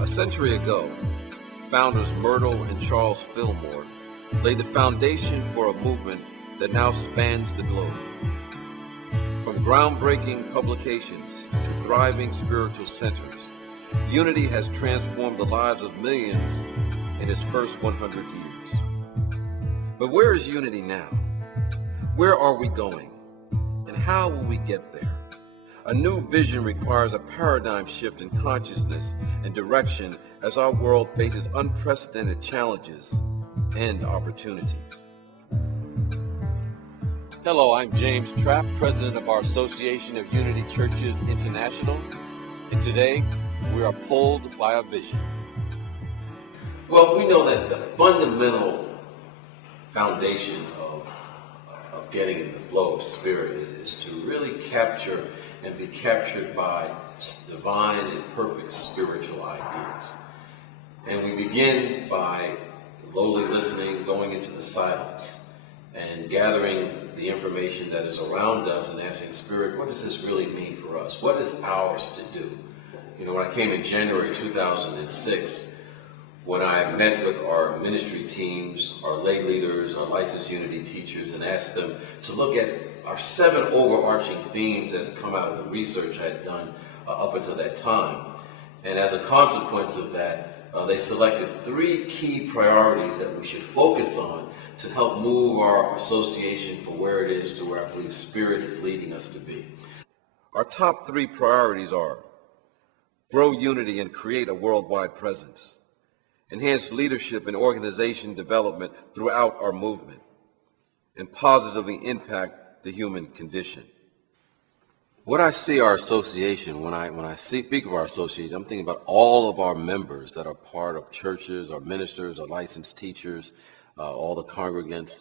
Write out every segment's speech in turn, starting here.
A century ago, founders Myrtle and Charles Fillmore laid the foundation for a movement that now spans the globe. From groundbreaking publications to thriving spiritual centers, Unity has transformed the lives of millions in its first 100 years. But where is Unity now? Where are we going? And how will we get there? A new vision requires a paradigm shift in consciousness and direction as our world faces unprecedented challenges and opportunities. Hello, I'm James Trapp, president of our Association of Unity Churches International, and today we are pulled by a vision. Well, we know that the fundamental foundation of getting in the flow of spirit is to really capture and be captured by divine and perfect spiritual ideas. And we begin by lowly listening, going into the silence, and gathering the information that is around us and asking Spirit, what does this really mean for us? What is ours to do? You know, when I came in January 2006, when I met with our ministry teams, our lay leaders, our licensed Unity teachers, and asked them to look at our 7 overarching themes that had come out of the research I had done up until that time. And as a consequence of that, they selected 3 key priorities that we should focus on to help move our association from where it is to where I believe Spirit is leading us to be. Our top 3 priorities are: grow unity and create a worldwide presence, enhance leadership and organization development throughout our movement, and positively impact the human condition. What I see our association, when I speak of our association, I'm thinking about all of our members that are part of churches, our ministers, our licensed teachers, all the congregants.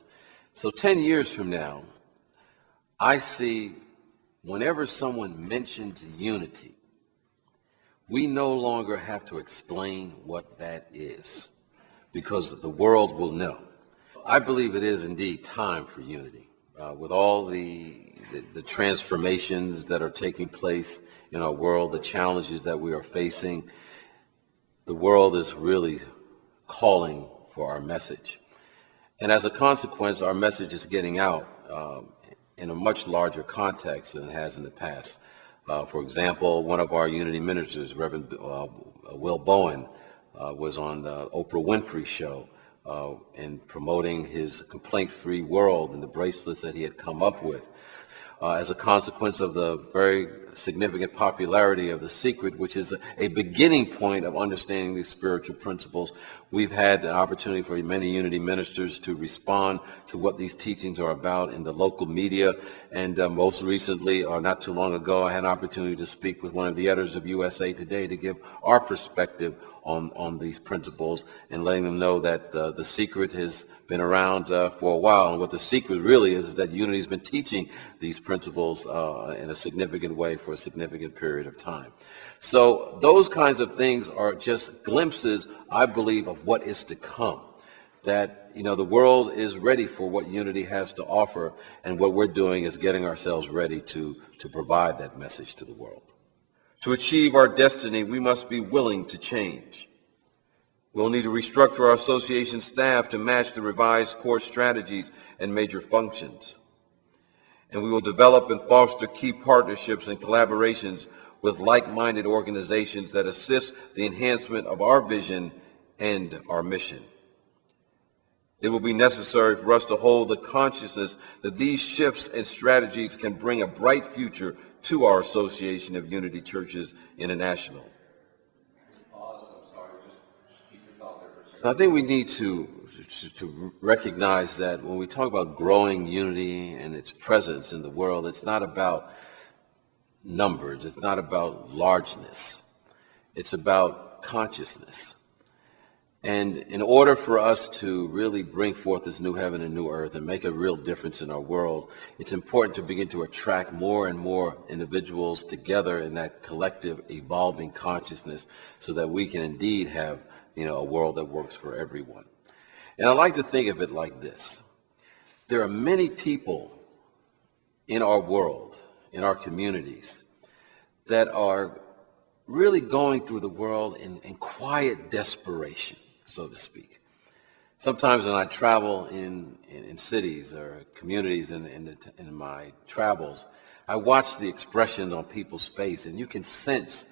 So 10 years from now, I see whenever someone mentions unity, we no longer have to explain what that is, because the world will know. I believe it is indeed time for unity. With all the transformations that are taking place in our world, the challenges that we are facing, the world is really calling for our message. And as a consequence, our message is getting out in a much larger context than it has in the past. For example, one of our Unity ministers, Reverend Will Bowen, was on the Oprah Winfrey show and promoting his complaint-free world and the bracelets that he had come up with. As a consequence of the very significant popularity of The Secret, which is a beginning point of understanding these spiritual principles, we've had an opportunity for many Unity ministers to respond to what these teachings are about in the local media. And most recently, or not too long ago, I had an opportunity to speak with one of the editors of USA Today to give our perspective on these principles and letting them know that The Secret has been around for a while. And what The Secret really is that Unity has been teaching these principles in a significant way for a significant period of time. So those kinds of things are just glimpses, I believe, of what is to come. That, you know, the world is ready for what Unity has to offer, and what we're doing is getting ourselves ready to provide that message to the world. To achieve our destiny, we must be willing to change. We'll need to restructure our association staff to match the revised core strategies and major functions. And we will develop and foster key partnerships and collaborations with like-minded organizations that assist the enhancement of our vision and our mission. It will be necessary for us to hold the consciousness that these shifts and strategies can bring a bright future to our Association of Unity Churches International. I think we need to recognize that when we talk about growing unity and its presence in the world, it's not about numbers, it's not about largeness, it's about consciousness. And in order for us to really bring forth this new heaven and new earth and make a real difference in our world, it's important to begin to attract more and more individuals together in that collective evolving consciousness so that we can indeed have, you know, a world that works for everyone. And I like to think of it like this. There are many people in our world, in our communities, that are really going through the world in quiet desperation, so to speak. Sometimes when I travel in cities or communities in my travels, I watch the expression on people's face, and you can sense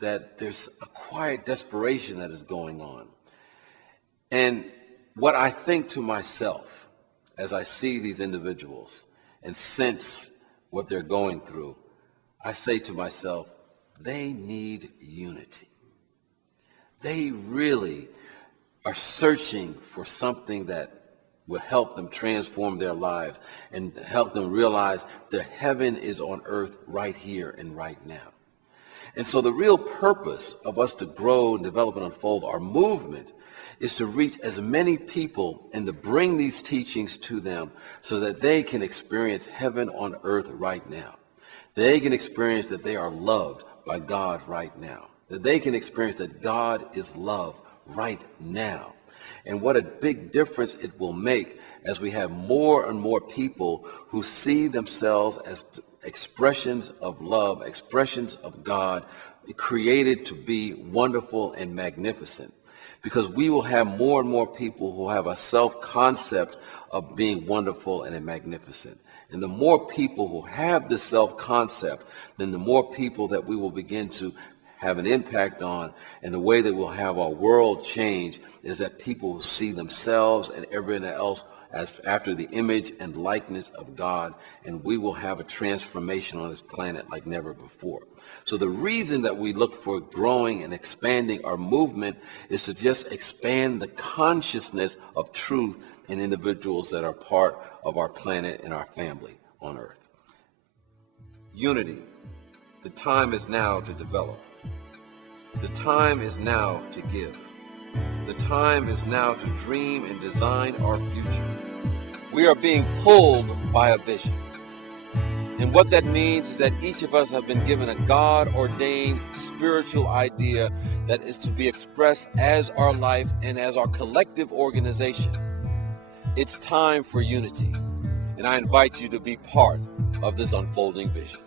that there's a quiet desperation that is going on. And what I think to myself as I see these individuals and sense what they're going through, I say to myself, they need unity. They really are searching for something that will help them transform their lives and help them realize that heaven is on earth right here and right now. And so the real purpose of us to grow and develop and unfold our movement is to reach as many people and to bring these teachings to them so that they can experience heaven on earth right now. They can experience that they are loved by God right now. That they can experience that God is love right now. And what a big difference it will make as we have more and more people who see themselves as expressions of love, expressions of God, created to be wonderful and magnificent. Because we will have more and more people who have a self-concept of being wonderful and magnificent. And the more people who have this self-concept, then the more people that we will begin to have an impact on, and the way that we'll have our world change is that people will see themselves and everything else as after the image and likeness of God, and we will have a transformation on this planet like never before. So the reason that we look for growing and expanding our movement is to just expand the consciousness of truth in individuals that are part of our planet and our family on earth. Unity. The time is now to develop. The time is now to give. The time is now to dream and design our future. We are being pulled by a vision. And what that means is that each of us have been given a God-ordained spiritual idea that is to be expressed as our life and as our collective organization. It's time for unity, and I invite you to be part of this unfolding vision.